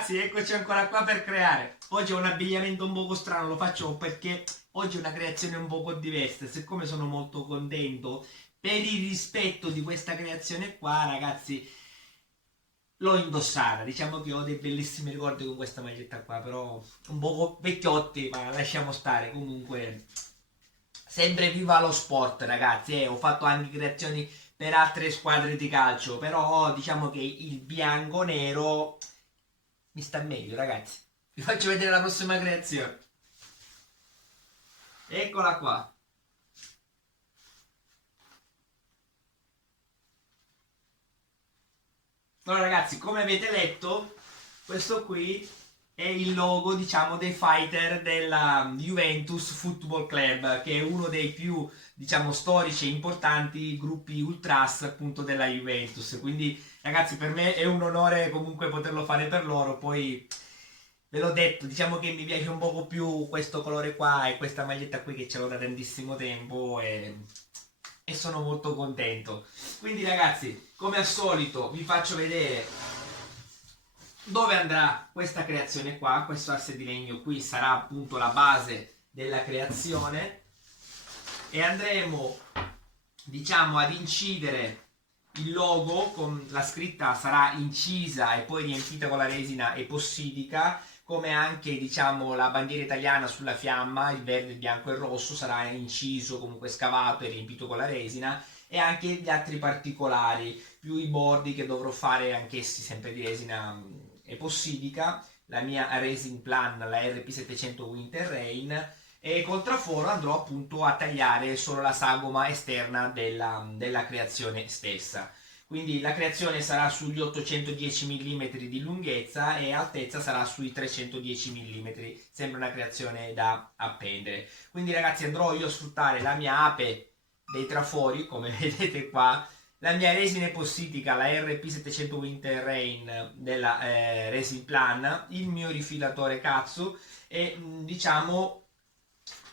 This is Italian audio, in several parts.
ragazzi, eccoci ancora qua per creare. Oggi ho un abbigliamento un poco strano, lo faccio perché oggi è una creazione un poco diversa. Siccome sono molto contento per il rispetto di questa creazione qua, ragazzi, l'ho indossata. Diciamo che ho dei bellissimi ricordi con questa maglietta qua, però un poco vecchiotti, ma lasciamo stare. Comunque, sempre viva lo sport, ragazzi. Ho fatto anche creazioni per altre squadre di calcio, però diciamo che il bianco-nero mi sta meglio, ragazzi. Vi faccio vedere la prossima creazione. Eccola qua. Allora, ragazzi, come avete letto, questo qui è il logo, diciamo, dei fighter della Juventus Football Club, che è uno dei più, diciamo, storici e importanti gruppi ultras, appunto, della Juventus. Quindi, ragazzi, per me è un onore comunque poterlo fare per loro. Poi ve l'ho detto, diciamo che mi piace un poco più questo colore qua e questa maglietta qui che ce l'ho da tantissimo tempo e sono molto contento. Quindi, ragazzi, come al solito vi faccio vedere dove andrà questa creazione qua. Questo asse di legno qui sarà appunto la base della creazione e andremo, diciamo, ad incidere il logo. Con la scritta sarà incisa e poi riempita con la resina epossidica, come anche, diciamo, la bandiera italiana sulla fiamma, il verde, il bianco e il rosso sarà inciso, comunque scavato e riempito con la resina, e anche gli altri particolari, più i bordi che dovrò fare anch'essi sempre di resina epossidica, la mia Resin Plan, la RP700 Winter Rain, e col traforo andrò appunto a tagliare solo la sagoma esterna della creazione stessa. Quindi la creazione sarà sugli 810 mm di lunghezza e altezza sarà sui 310 mm, sembra una creazione da appendere. Quindi, ragazzi, andrò io a sfruttare la mia ape dei trafori, come vedete qua, la mia resina epossidica, la RP700 Winter Rain della Resin Plan, il mio rifilatore Katsu e diciamo,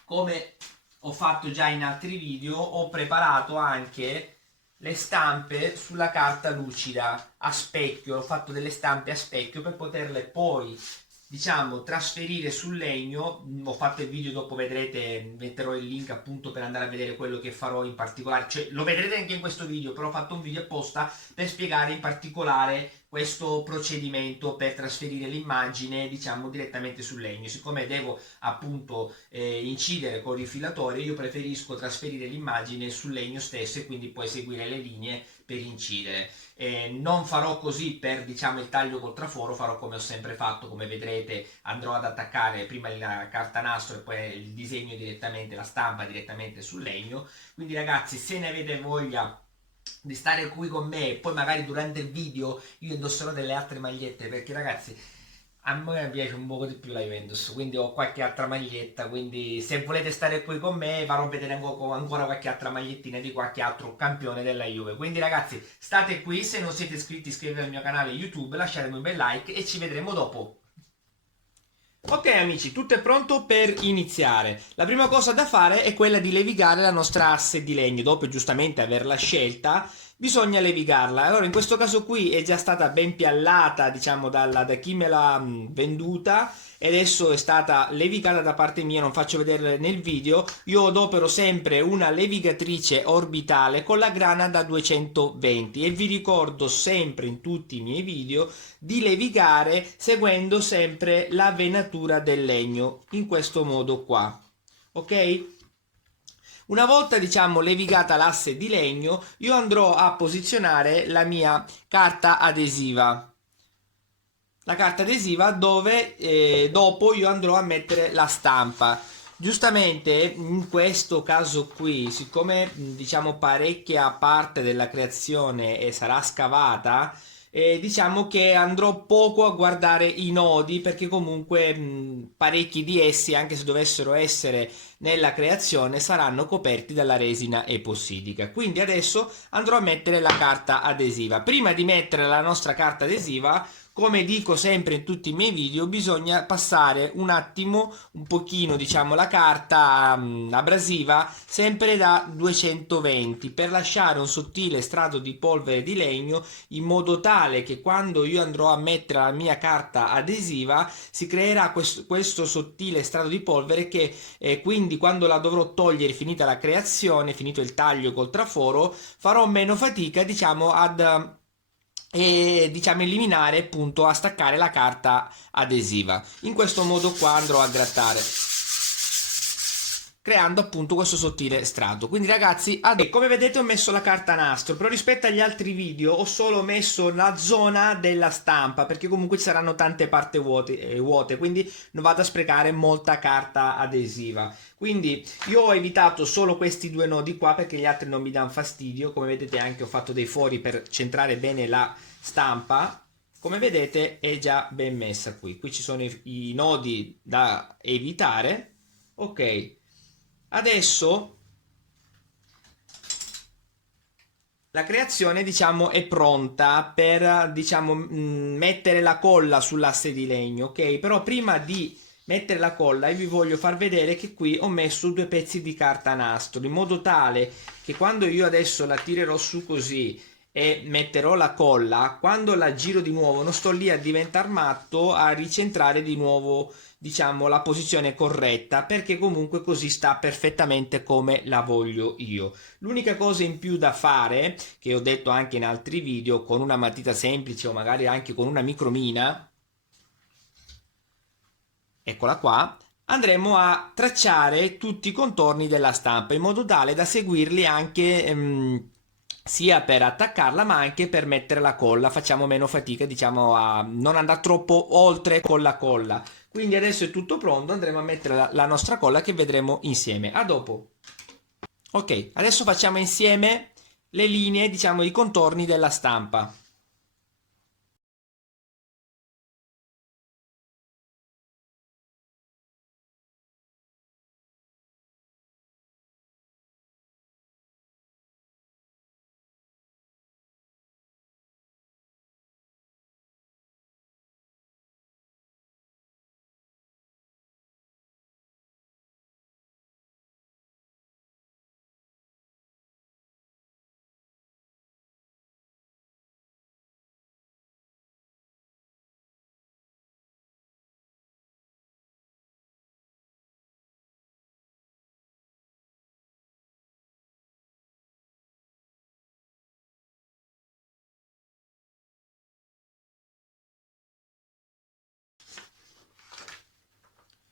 come ho fatto già in altri video, ho preparato anche le stampe sulla carta lucida a specchio. Ho fatto delle stampe a specchio per poterle poi, diciamo, trasferire sul legno. Ho fatto il video, dopo vedrete, metterò il link appunto per andare a vedere quello che farò in particolare, cioè lo vedrete anche in questo video, però ho fatto un video apposta per spiegare in particolare questo procedimento per trasferire l'immagine, diciamo, direttamente sul legno. Siccome devo appunto incidere con il rifilatore, io preferisco trasferire l'immagine sul legno stesso e quindi poi seguire le linee per incidere. Non farò così per, diciamo, il taglio col traforo, farò come ho sempre fatto. Come vedrete, andrò ad attaccare prima la carta nastro e poi il disegno direttamente, la stampa direttamente sul legno. Quindi, ragazzi, se ne avete voglia di stare qui con me e poi magari durante il video io indosserò delle altre magliette, perché, ragazzi, a me piace un po' di più la Juventus, quindi ho qualche altra maglietta. Quindi se volete stare qui con me farò vedere ancora qualche altra magliettina di qualche altro campione della Juve. Quindi, ragazzi, state qui. Se non siete iscritti, iscrivetevi al mio canale YouTube, lasciatemi un bel like e ci vedremo dopo. Ok, amici, tutto è pronto per iniziare. La prima cosa da fare è quella di levigare la nostra asse di legno. Dopo, giustamente, averla scelta, bisogna levigarla. Allora, in questo caso qui è già stata ben piallata, diciamo, da chi me l'ha venduta, e adesso è stata levigata da parte mia. Non faccio vedere nel video. Io adopero sempre una levigatrice orbitale con la grana da 220 e vi ricordo sempre in tutti i miei video di levigare seguendo sempre la venatura del legno, in questo modo qua. Ok? Una volta, diciamo, levigata l'asse di legno, io andrò a posizionare la mia carta adesiva. La carta adesiva dove dopo io andrò a mettere la stampa. Giustamente in questo caso qui, siccome diciamo parecchia parte della creazione sarà scavata, diciamo che andrò poco a guardare i nodi, perché comunque parecchi di essi, anche se dovessero essere nella creazione, saranno coperti dalla resina epossidica. Quindi adesso andrò a mettere la carta adesiva. Prima di mettere la nostra carta adesiva, come dico sempre in tutti i miei video, bisogna passare un attimo, un pochino, diciamo, la carta abrasiva sempre da 220 per lasciare un sottile strato di polvere di legno, in modo tale che quando io andrò a mettere la mia carta adesiva si creerà questo sottile strato di polvere che quindi quando la dovrò togliere finita la creazione, finito il taglio col traforo, farò meno fatica, diciamo, ad diciamo eliminare, appunto, a staccare la carta adesiva. In questo modo qua andrò a grattare, creando appunto questo sottile strato. Quindi ragazzi, come vedete ho messo la carta nastro, però rispetto agli altri video ho solo messo la zona della stampa, perché comunque ci saranno tante parti vuote, quindi non vado a sprecare molta carta adesiva. Quindi io ho evitato solo questi due nodi qua perché gli altri non mi danno fastidio. Come vedete anche ho fatto dei fori per centrare bene la stampa. Come vedete è già ben messa qui. Qui ci sono i nodi da evitare. Ok. Adesso la creazione, diciamo, è pronta per, diciamo, mettere la colla sull'asse di legno, ok? Però prima di mettere la colla io vi voglio far vedere che qui ho messo due pezzi di carta nastro, in modo tale che quando io adesso la tirerò su così e metterò la colla, quando la giro di nuovo non sto lì a diventare matto, a ricentrare di nuovo, diciamo, la posizione corretta, perché comunque così sta perfettamente come la voglio io. L'unica cosa in più da fare, che ho detto anche in altri video, con una matita semplice o magari anche con una micromina, eccola qua, andremo a tracciare tutti i contorni della stampa in modo tale da seguirli anche sia per attaccarla ma anche per mettere la colla. Facciamo meno fatica, diciamo, a non andare troppo oltre con la colla. Quindi adesso è tutto pronto, andremo a mettere la nostra colla che vedremo insieme. A dopo. Ok, adesso facciamo insieme le linee, diciamo, i contorni della stampa.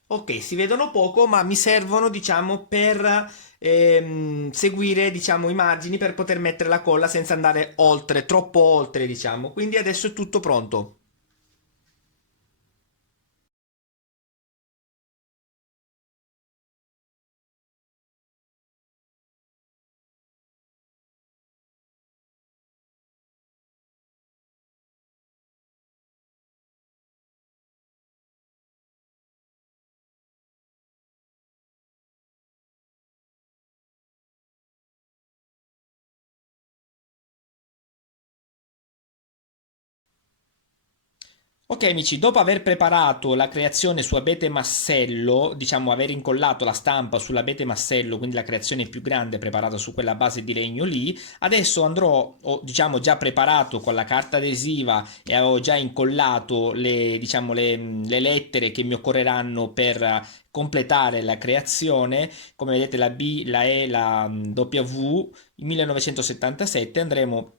Ok, si vedono poco, ma mi servono, diciamo, per seguire, diciamo, i margini per poter mettere la colla senza andare oltre, troppo oltre, diciamo. Quindi adesso è tutto pronto. Ok amici, dopo aver preparato la creazione su abete massello, diciamo aver incollato la stampa sull'abete massello, quindi la creazione più grande preparata su quella base di legno lì, adesso andrò, ho diciamo già preparato con la carta adesiva e ho già incollato le, diciamo, le lettere che mi occorreranno per completare la creazione. Come vedete la B, la E, la W, il 1977, andremo,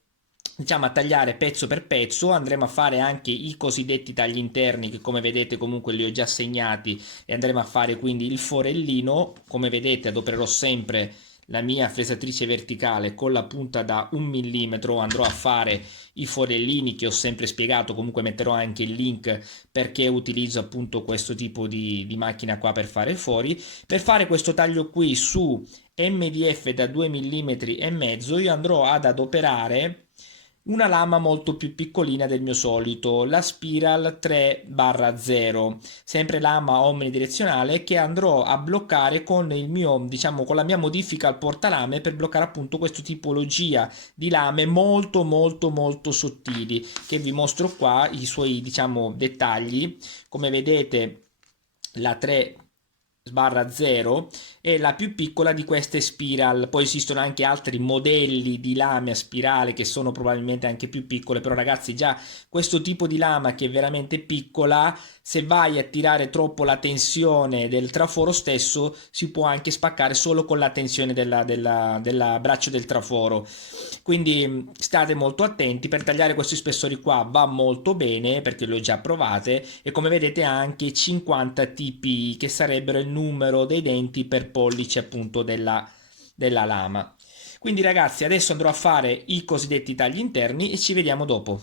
diciamo, a tagliare pezzo per pezzo. Andremo a fare anche i cosiddetti tagli interni che come vedete comunque li ho già segnati, e andremo a fare quindi il forellino. Come vedete adopererò sempre la mia fresatrice verticale con la punta da 1 mm, andrò a fare i forellini che ho sempre spiegato. Comunque metterò anche il link perché utilizzo appunto questo tipo di macchina qua per fare i fori. Per fare questo taglio qui su MDF da 2,5 mm io andrò ad adoperare una lama molto più piccolina del mio solito, la Spiral 3/0, sempre lama omnidirezionale che andrò a bloccare con il mio, diciamo, con la mia modifica al portalame per bloccare appunto questa tipologia di lame molto molto molto sottili che vi mostro qua i suoi, diciamo, dettagli. Come vedete, la 3/0 è la più piccola di queste spiral. Poi esistono anche altri modelli di lame a spirale che sono probabilmente anche più piccole, però ragazzi, già questo tipo di lama che è veramente piccola, se vai a tirare troppo la tensione del traforo stesso, si può anche spaccare solo con la tensione della braccio del traforo. Quindi state molto attenti. Per tagliare questi spessori qua va molto bene perché le ho già provate, e come vedete ha anche 50 tipi, che sarebbero il numero dei denti per pollice appunto della lama. Quindi ragazzi, adesso andrò a fare i cosiddetti tagli interni e ci vediamo dopo.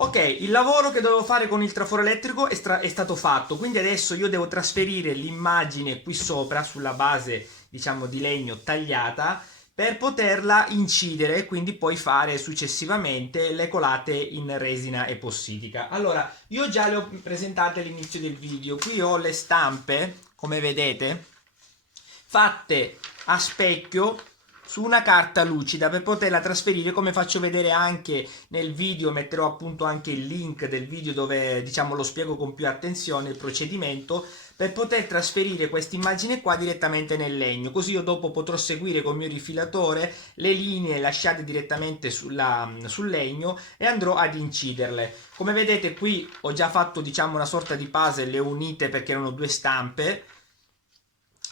Ok, il lavoro che dovevo fare con il traforo elettrico è stato fatto, quindi adesso io devo trasferire l'immagine qui sopra sulla base, diciamo, di legno tagliata per poterla incidere e quindi poi fare successivamente le colate in resina epossidica. Allora, io già le ho presentate all'inizio del video, qui ho le stampe come vedete, fatte a specchio su una carta lucida per poterla trasferire, come faccio vedere anche nel video. Metterò appunto anche il link del video dove diciamo lo spiego con più attenzione il procedimento per poter trasferire questa immagine qua direttamente nel legno, così io dopo potrò seguire col mio rifilatore le linee lasciate direttamente sul legno e andrò ad inciderle. Come vedete qui ho già fatto diciamo una sorta di puzzle, le ho unite perché erano due stampe,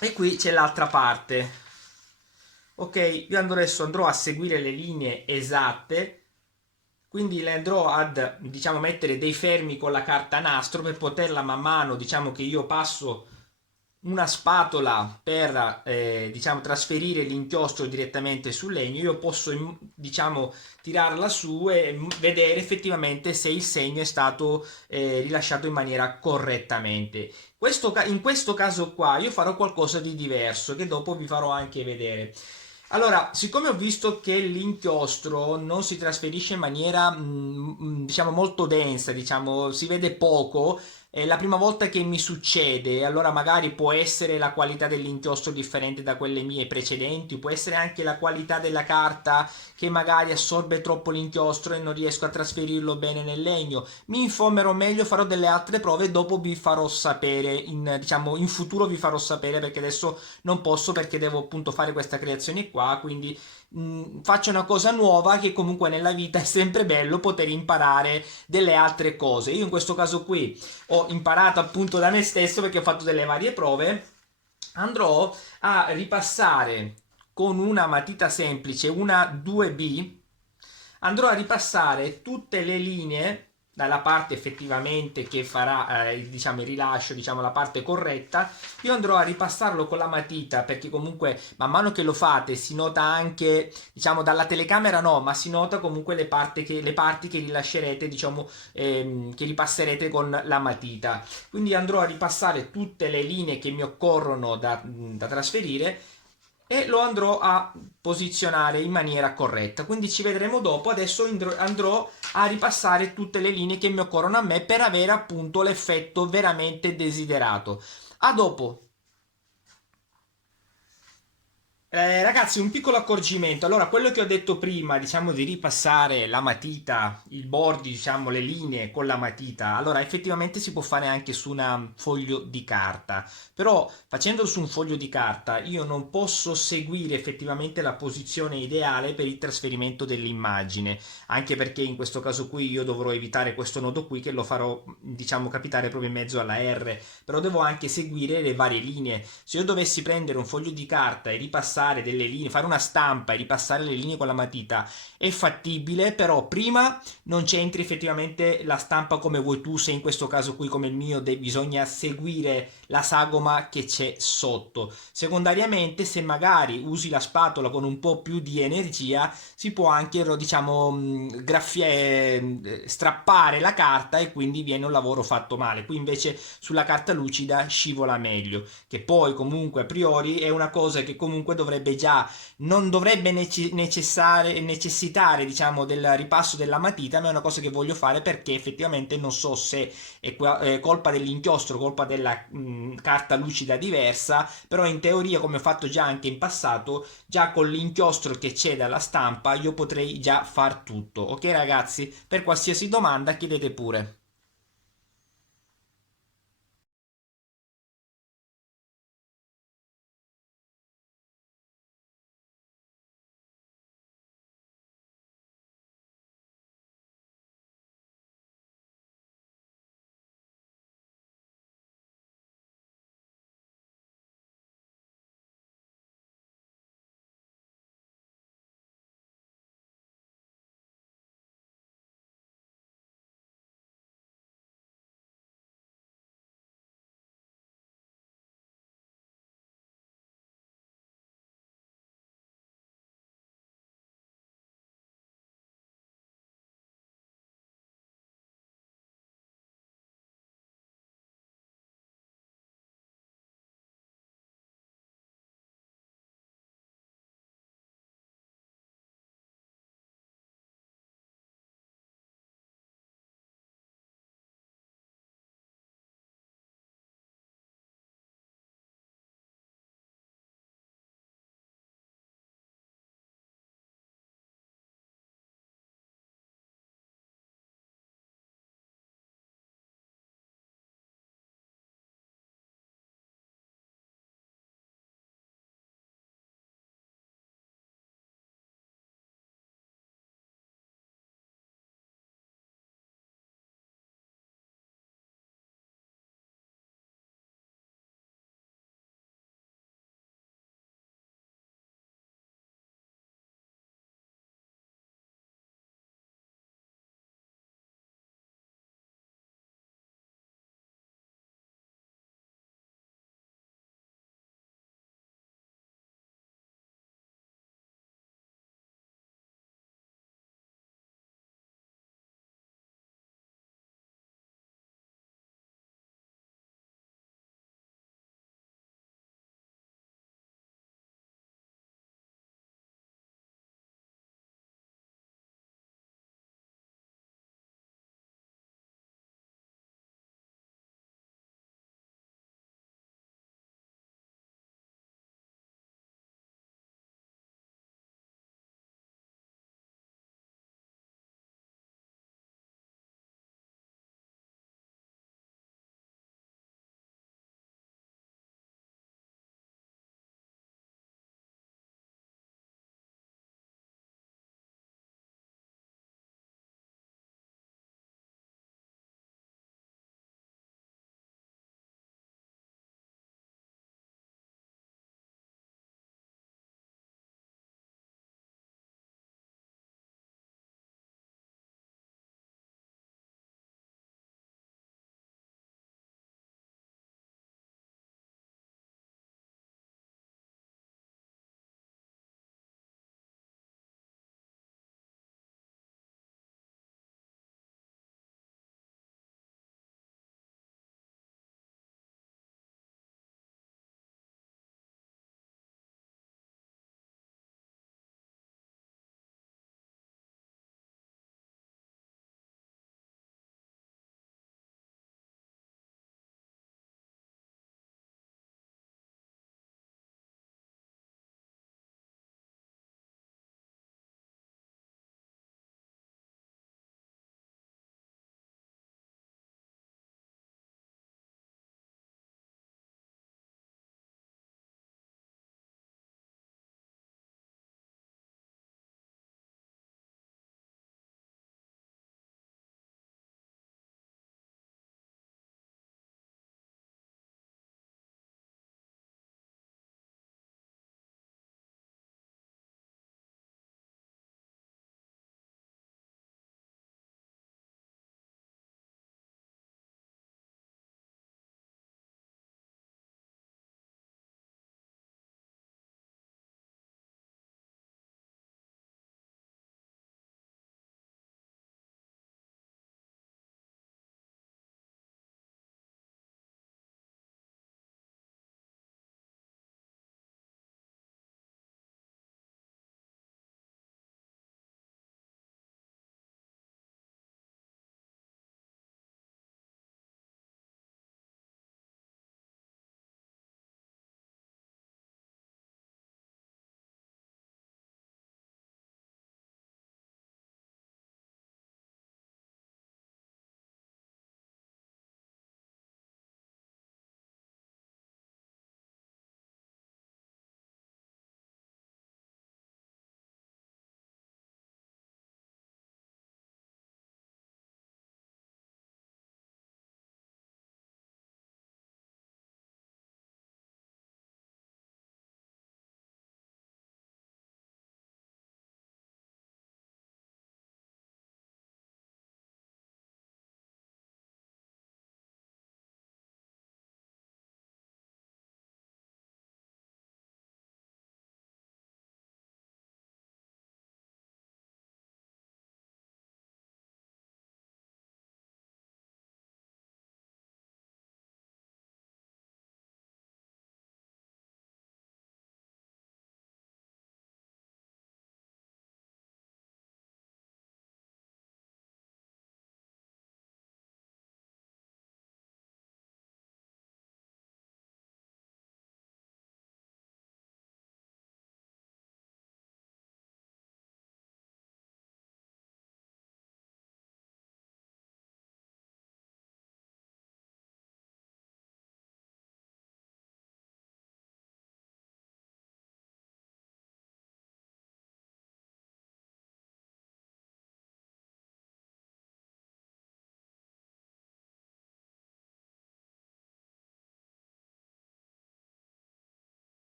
e qui c'è l'altra parte. Ok, io adesso andrò a seguire le linee esatte, quindi le andrò ad diciamo mettere dei fermi con la carta nastro per poterla man mano, diciamo che io passo una spatola per diciamo trasferire l'inchiostro direttamente sul legno, io posso diciamo tirarla su e vedere effettivamente se il segno è stato rilasciato in maniera correttamente. In questo caso qua io farò qualcosa di diverso che dopo vi farò anche vedere. Allora, siccome ho visto che l'inchiostro non si trasferisce in maniera, diciamo, molto densa, diciamo, si vede poco, è la prima volta che mi succede, allora magari può essere la qualità dell'inchiostro differente da quelle mie precedenti, può essere anche la qualità della carta che magari assorbe troppo l'inchiostro e non riesco a trasferirlo bene nel legno. Mi informerò meglio, farò delle altre prove e dopo vi farò sapere, diciamo, in futuro vi farò sapere perché adesso non posso perché devo appunto fare questa creazione qua, quindi faccio una cosa nuova che comunque nella vita è sempre bello poter imparare delle altre cose. Io in questo caso qui ho imparato appunto da me stesso perché ho fatto delle varie prove. Andrò a ripassare con una matita semplice, una 2B, andrò a ripassare tutte le linee dalla parte effettivamente che farà diciamo il rilascio, diciamo la parte corretta. Io andrò a ripassarlo con la matita perché comunque man mano che lo fate si nota anche, diciamo dalla telecamera no, ma si nota comunque le parti che rilascerete, diciamo che ripasserete con la matita. Quindi andrò a ripassare tutte le linee che mi occorrono da trasferire e lo andrò a posizionare in maniera corretta. Quindi ci vedremo dopo. Adesso andrò a ripassare tutte le linee che mi occorrono a me per avere appunto l'effetto veramente desiderato. A dopo. Ragazzi, un piccolo accorgimento. Allora, quello che ho detto prima, diciamo di ripassare la matita, il bordi, diciamo le linee con la matita, allora effettivamente si può fare anche su un foglio di carta. Però facendolo su un foglio di carta, io non posso seguire effettivamente la posizione ideale per il trasferimento dell'immagine, anche perché in questo caso qui io dovrò evitare questo nodo qui che lo farò, diciamo, capitare proprio in mezzo alla R, però devo anche seguire le varie linee. Se io dovessi prendere un foglio di carta e ripassare delle linee, fare una stampa e ripassare le linee con la matita è fattibile, però prima non c'entri effettivamente la stampa come vuoi tu, se in questo caso qui come il mio bisogna seguire la sagoma che c'è sotto. Secondariamente, se magari usi la spatola con un po' più di energia, si può anche, diciamo, strappare la carta e quindi viene un lavoro fatto male. Qui invece sulla carta lucida scivola meglio, che poi comunque a priori è una cosa che comunque dovrebbe già, non dovrebbe necessitare diciamo del ripasso della matita, ma è una cosa che voglio fare perché effettivamente non so se è colpa dell'inchiostro, colpa della carta lucida diversa, però in teoria come ho fatto già anche in passato, già con l'inchiostro che c'è dalla stampa io potrei già far tutto. Ok ragazzi, per qualsiasi domanda chiedete pure.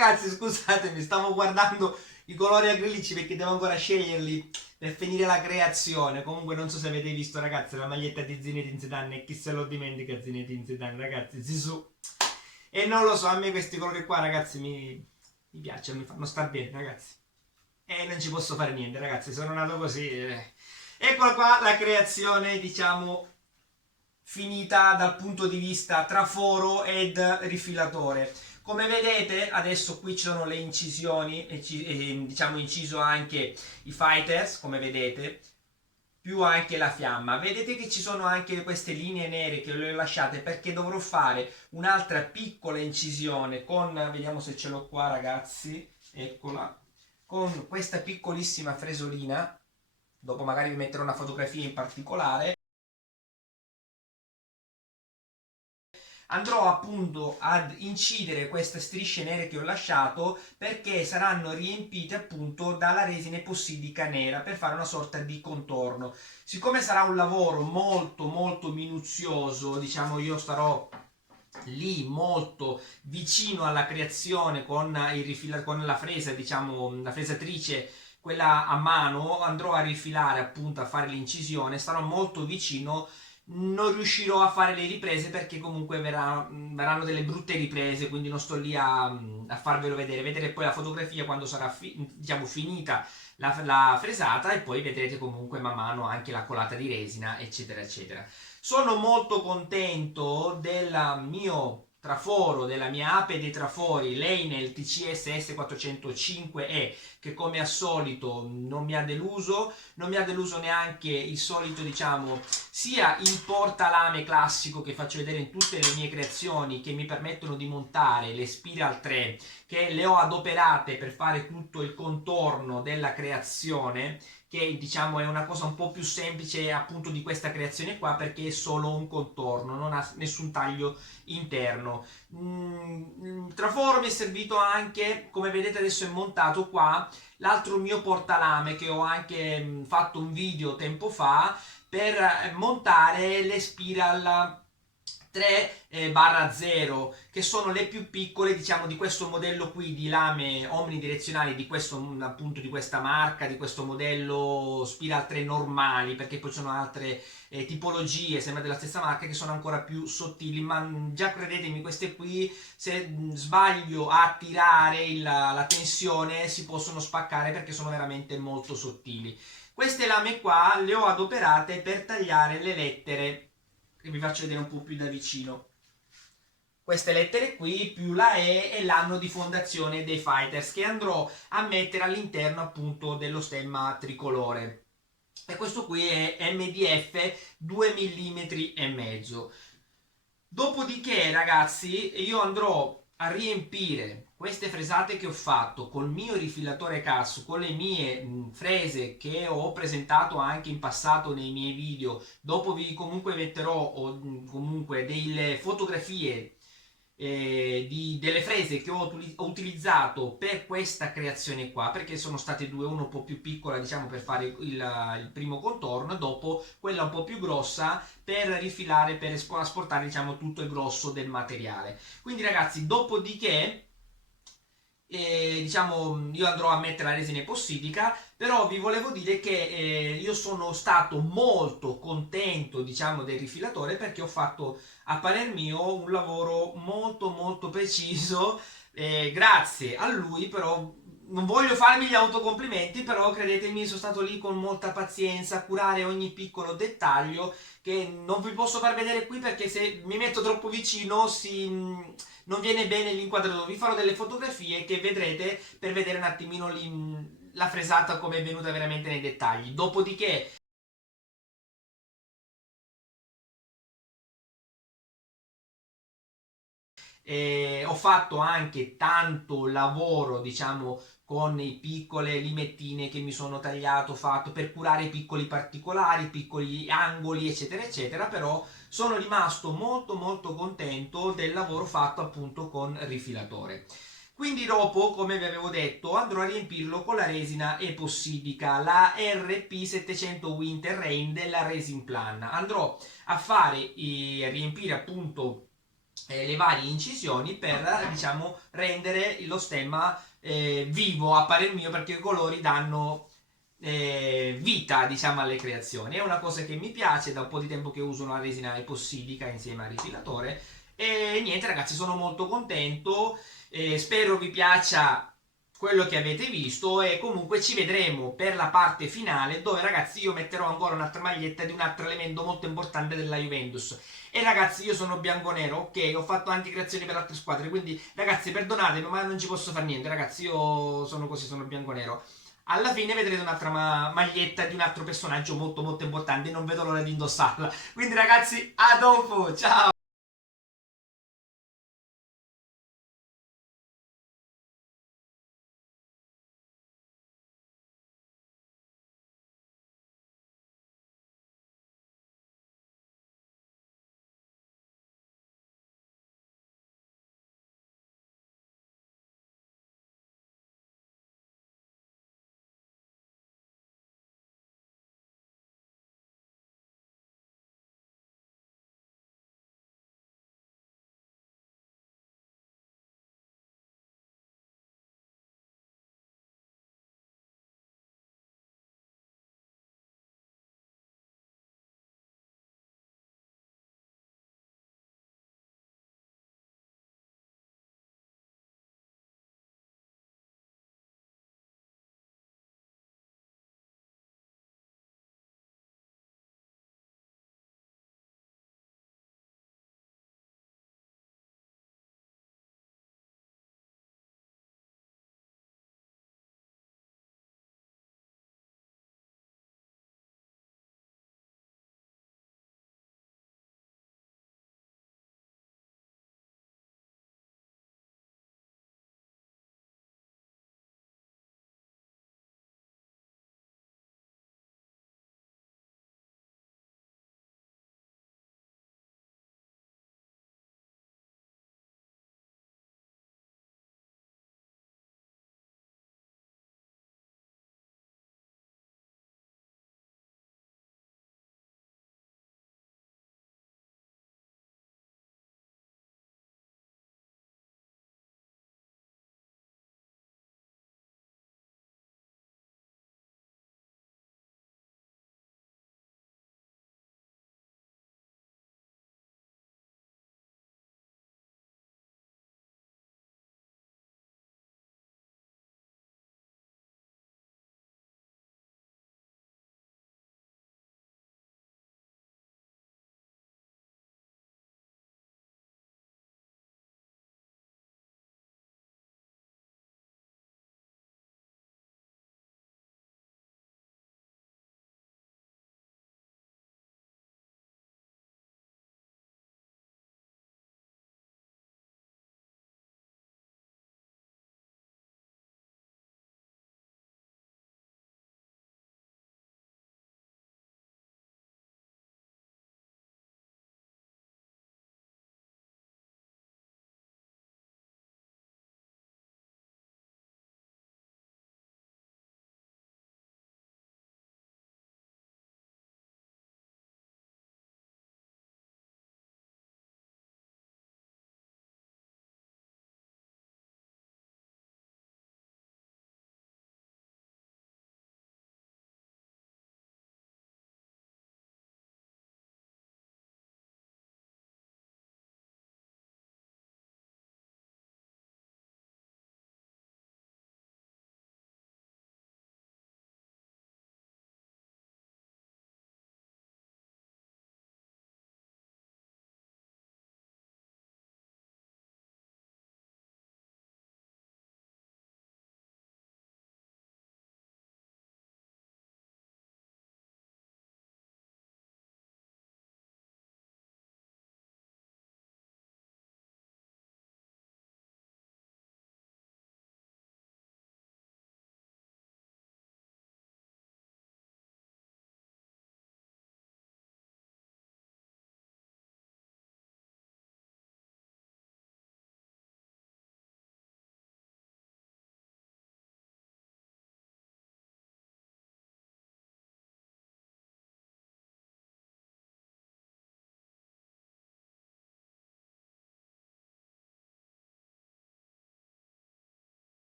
ragazzi, scusatemi, stavo guardando i colori acrilici perché devo ancora sceglierli per finire la creazione. Comunque non so se avete visto, ragazzi, la maglietta di Zinedine Zidane, e chi se lo dimentica Zinedine Zidane, ragazzi, Zizou. E non lo so, a me questi colori qua, ragazzi, mi piacciono, mi fanno star bene, ragazzi. E non ci posso fare niente, ragazzi, sono nato così. Eccola qua la creazione, diciamo, finita dal punto di vista traforo ed rifilatore. Come vedete, adesso qui ci sono le incisioni, e diciamo inciso anche i fighters, come vedete, più anche la fiamma. Vedete che ci sono anche queste linee nere che le ho lasciate perché dovrò fare un'altra piccola incisione con, vediamo se ce l'ho qua, ragazzi, eccola, con questa piccolissima fresolina. Dopo magari vi metterò una fotografia in particolare. Andrò appunto ad incidere queste strisce nere che ho lasciato perché saranno riempite appunto dalla resina epossidica nera per fare una sorta di contorno. Siccome sarà un lavoro molto molto minuzioso, diciamo io starò lì molto vicino alla creazione con con la fresa, diciamo la fresatrice, quella a mano, andrò a rifilare appunto a fare l'incisione, starò molto vicino. Non riuscirò a fare le riprese perché comunque verranno delle brutte riprese, quindi non sto lì a farvelo vedere. Vedrete poi la fotografia quando sarà diciamo, finita la fresata e poi vedrete comunque man mano anche la colata di resina, eccetera, eccetera. Sono molto contento del mio traforo, della mia ape dei trafori Leinel TCS S405E, che come al solito non mi ha deluso. Non mi ha deluso neanche il solito, diciamo, sia il portalame classico che faccio vedere in tutte le mie creazioni, che mi permettono di montare le Spiral 3, che le ho adoperate per fare tutto il contorno della creazione, che diciamo è una cosa un po' più semplice appunto di questa creazione qua, perché è solo un contorno, non ha nessun taglio interno. Traforo mi è servito anche, come vedete adesso è montato qua, l'altro mio portalame che ho anche fatto un video tempo fa per montare le Spiral 3/0, che sono le più piccole, diciamo, di questo modello qui di lame omnidirezionali, di questo appunto, di questa marca, di questo modello Spiral 3 normali, perché poi ci sono altre tipologie sempre della stessa marca che sono ancora più sottili, ma già credetemi, queste qui se sbaglio a tirare la tensione si possono spaccare perché sono veramente molto sottili. Queste lame qua le ho adoperate per tagliare le lettere, che vi faccio vedere un po' più da vicino. Queste lettere qui più la E e l'anno di fondazione dei Fighters, che andrò a mettere all'interno appunto dello stemma tricolore. E questo qui è MDF 2 mm e mezzo. Dopodiché, ragazzi, io andrò a riempire queste fresate che ho fatto col mio rifilatore Casso, con le mie frese che ho presentato anche in passato nei miei video. Dopo vi comunque metterò comunque delle fotografie delle frese che ho utilizzato per questa creazione qua, perché sono state due, una un po' più piccola, diciamo, per fare il primo contorno, e dopo quella un po' più grossa per rifilare, per asportare, diciamo, tutto il grosso del materiale. Quindi ragazzi, dopodiché diciamo io andrò a mettere la resina epossidica, però vi volevo dire che io sono stato molto contento, diciamo, del rifilatore, perché ho fatto a parer mio un lavoro molto molto preciso, grazie a lui. Però non voglio farmi gli autocomplimenti, però credetemi, sono stato lì con molta pazienza a curare ogni piccolo dettaglio che non vi posso far vedere qui perché se mi metto troppo vicino non viene bene l'inquadratura. Vi farò delle fotografie che vedrete per vedere un attimino la fresata come è venuta veramente nei dettagli. Dopodiché ho fatto anche tanto lavoro, diciamo, con i piccole limettine che mi sono tagliato, fatto per curare i piccoli particolari, i piccoli angoli, eccetera, eccetera. Però sono rimasto molto molto contento del lavoro fatto appunto con rifilatore. Quindi dopo, come vi avevo detto, andrò a riempirlo con la resina epossidica, la RP700 Winter Rain della Resin Plan. Andrò a riempire appunto le varie incisioni per, diciamo, rendere lo stemma vivo a parer mio, perché i colori danno vita, diciamo, alle creazioni. È una cosa che mi piace, da un po' di tempo che uso una resina epossidica insieme al ritilatore. E niente, ragazzi, sono molto contento. Spero vi piaccia quello che avete visto, e comunque ci vedremo per la parte finale, dove, ragazzi, io metterò ancora un'altra maglietta di un altro elemento molto importante della Juventus. E ragazzi, io sono bianconero, ok, ho fatto anche creazioni per altre squadre, quindi ragazzi, perdonatemi, ma non ci posso fare niente. Ragazzi, io sono così, sono bianconero. Alla fine vedrete un'altra maglietta di un altro personaggio molto molto importante, non vedo l'ora di indossarla. Quindi ragazzi, a dopo, ciao!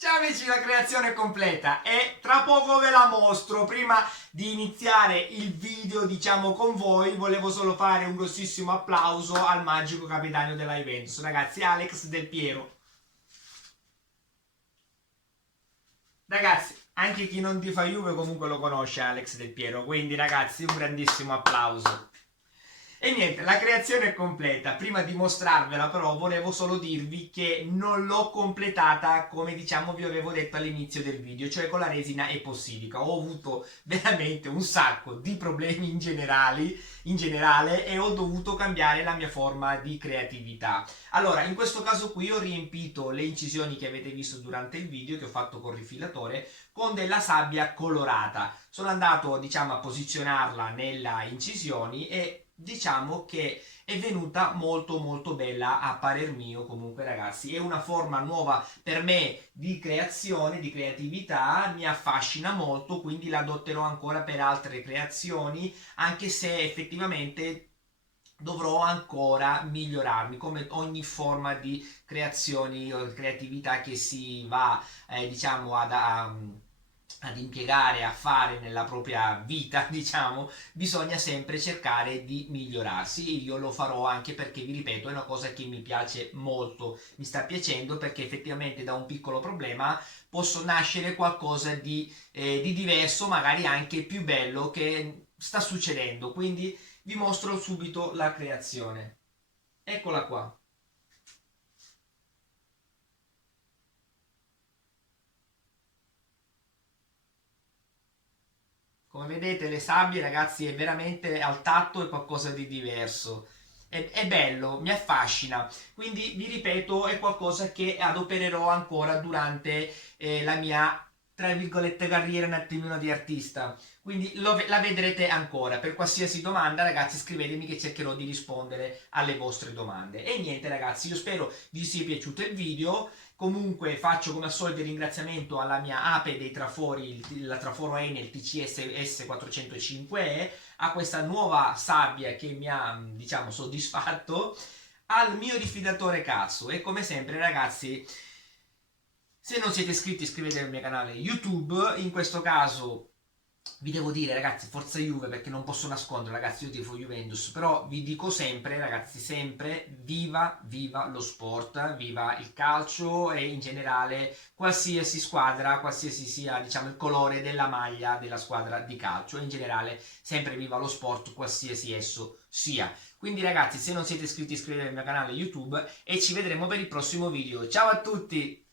Ciao amici, la creazione è completa e tra poco ve la mostro. Prima di iniziare il video, diciamo, con voi, volevo solo fare un grossissimo applauso al magico capitano della Juventus, ragazzi, Alex Del Piero. Ragazzi, anche chi non tifa Juve comunque lo conosce Alex Del Piero, quindi ragazzi, un grandissimo applauso. E niente, la creazione è completa. Prima di mostrarvela però volevo solo dirvi che non l'ho completata come diciamo vi avevo detto all'inizio del video, cioè con la resina epossidica. Ho avuto veramente un sacco di problemi in generale e ho dovuto cambiare la mia forma di creatività. Allora, in questo caso qui ho riempito le incisioni che avete visto durante il video che ho fatto con rifilatore con della sabbia colorata. Sono andato, diciamo, a posizionarla nella incisioni e diciamo che è venuta molto molto bella a parer mio. Comunque ragazzi, è una forma nuova per me di creazione, di creatività, mi affascina molto, quindi la adotterò ancora per altre creazioni, anche se effettivamente dovrò ancora migliorarmi come ogni forma di creazioni o creatività che si va diciamo ad impiegare, a fare nella propria vita, diciamo, bisogna sempre cercare di migliorarsi. Io lo farò anche perché, vi ripeto, è una cosa che mi piace molto, mi sta piacendo perché effettivamente da un piccolo problema posso nascere qualcosa di diverso, magari anche più bello che sta succedendo. Quindi vi mostro subito la creazione. Eccola qua. Come vedete le sabbie ragazzi è veramente al tatto è qualcosa di diverso. È bello, mi affascina. Quindi vi ripeto è qualcosa che adopererò ancora durante la mia tra virgolette carriera un attimino di artista. Quindi la vedrete ancora. Per qualsiasi domanda ragazzi scrivetemi che cercherò di rispondere alle vostre domande. E niente ragazzi, io spero vi sia piaciuto il video. Comunque faccio come al solito il ringraziamento alla mia ape dei trafori, la traforo Enel TCS S405E, a questa nuova sabbia che mi ha, diciamo, soddisfatto, al mio rifilatore Katsu. E come sempre ragazzi, se non siete iscritti iscrivetevi al mio canale YouTube, in questo caso vi devo dire ragazzi forza Juve perché non posso nascondere ragazzi io tifo Juventus, però vi dico sempre ragazzi sempre viva lo sport, viva il calcio e in generale qualsiasi squadra, qualsiasi sia diciamo il colore della maglia della squadra di calcio e in generale sempre viva lo sport qualsiasi esso sia. Quindi ragazzi se non siete iscritti iscrivetevi al mio canale YouTube e ci vedremo per il prossimo video. Ciao a tutti!